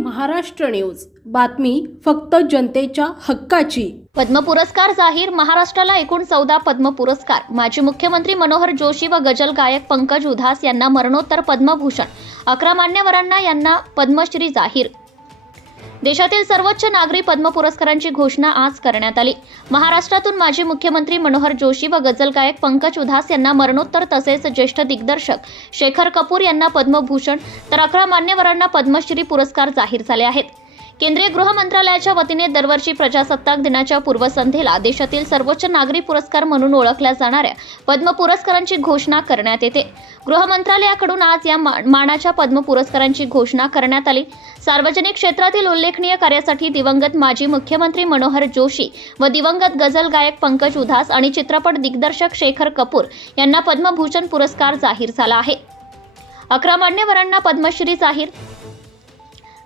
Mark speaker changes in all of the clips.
Speaker 1: Maharashtra news. बातमी फक्त जनतेच्या हक्काची.
Speaker 2: पद्म पुरस्कार जाहीर महाराष्ट्राला एकूण चौदा पद्म पुरस्कार माजी मुख्यमंत्री मनोहर जोशी व गजल गायक पंकज उधास यांना मरणोत्तर पद्मभूषण. अकरा मान्यवरांना यांना पद्मश्री जाहीर. देशातील सर्वोच्च नागरी पद्म पुरस्कारांची घोषणा आज करण्यात आली. महाराष्ट्रातून माजी मुख्यमंत्री मनोहर जोशी व गझल गायक पंकज उधास यांना मरणोत्तर तसेच ज्येष्ठ दिग्दर्शक शेखर कपूर यांना पद्मभूषण तर अकरा मान्यवरांना पद्मश्री पुरस्कार जाहीर झाले आहेत. केंद्रीय गृह मंत्रालयाच्या वतीने दरवर्षी प्रजासत्ताक दिनाच्या पूर्वसंध्येला देशातील सर्वोच्च नागरी पुरस्कार म्हणून ओळखल्या जाणाऱ्या पद्म पुरस्कारांची घोषणा करण्यात येते. गृह मंत्रालयाकडून आज या मा- मानाच्या पद्म पुरस्कारांची घोषणा करण्यात आली. सार्वजनिक क्षेत्रातील उल्लेखनीय कार्यासाठी दिवंगत माजी मुख्यमंत्री मनोहर जोशी व दिवंगत गझल गायक पंकज उधास आणि चित्रपट दिग्दर्शक शेखर कपूर यांना पद्मभूषण पुरस्कार जाहीर झाला आहे. अकरा मान्यवरांना पद्मश्री जाहीर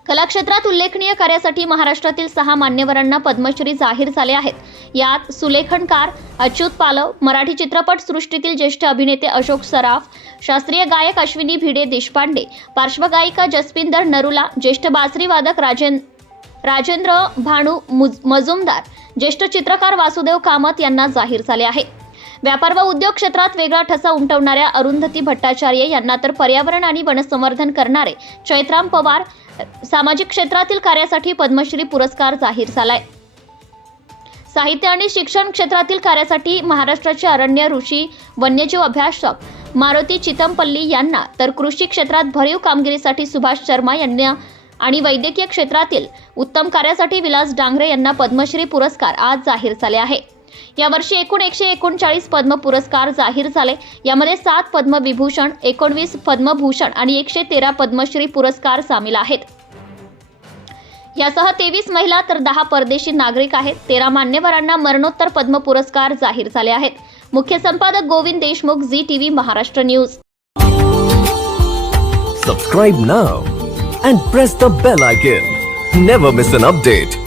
Speaker 2: कलाक्षेत्रात उल्लेखनीय कार्यासाठी महाराष्ट्रातील सहा मान्यवरांना पद्मश्री जाहीर झाले आहेत. यात सुलेखनकार अच्युत पालव मराठी चित्रपट सृष्टीतील ज्येष्ठ अभिनेते अशोक सराफ शास्त्रीय गायक अश्विनी भिडे देशपांडे पार्श्वगायिका जसपिंदर नरुला ज्येष्ठ बासरी वादक राजेन राजेंद्र भानू मुज- मजुमदार ज्येष्ठ चित्रकार वासुदेव कामत यांना जाहीर झाले आहे व्यापार व उद्योग क्षेत्रात वेगळा ठसा उमटवणाऱ्या अरुंधती भट्टाचार्य यांना तर पर्यावरण आणि वनसंवर्धन करणारे चैत्राम पवार सामाजिक क्षेत्रातील कार्यासाठी पद्मश्री पुरस्कार जाहीर झालाय. साहित्य आणि शिक्षण क्षेत्रातील कार्यासाठी महाराष्ट्राचे अरण्य ऋषी वन्यजीव अभ्यासक मारुती चितमपल्ली यांना तर कृषी क्षेत्रात भरीव कामगिरीसाठी सुभाष शर्मा यांना आणि वैद्यकीय क्षेत्रातील उत्तम कार्यासाठी विलास डांगरे यांना पद्मश्री पुरस्कार आज जाहीर झाले आहे. यावर्षी एकूण एकशे एकोणचाळीस पद्म पुरस्कार जाहीर झाले. यामध्ये सात पद्मविभूषण एकोणवीस पद्मभूषण आणि एकशे तेरा पद्मश्री पुरस्कार सामील आहेत. यासह तेवीस महिला तर दहा परदेशी नागरिक आहेत. तेरा मान्यवरांना मरणोत्तर पद्म पुरस्कार जाहीर झाले आहेत. मुख्य संपादक Govind Deshmukh Zee TV Maharashtra news.
Speaker 3: Subscribe now and press the bell icon never miss an update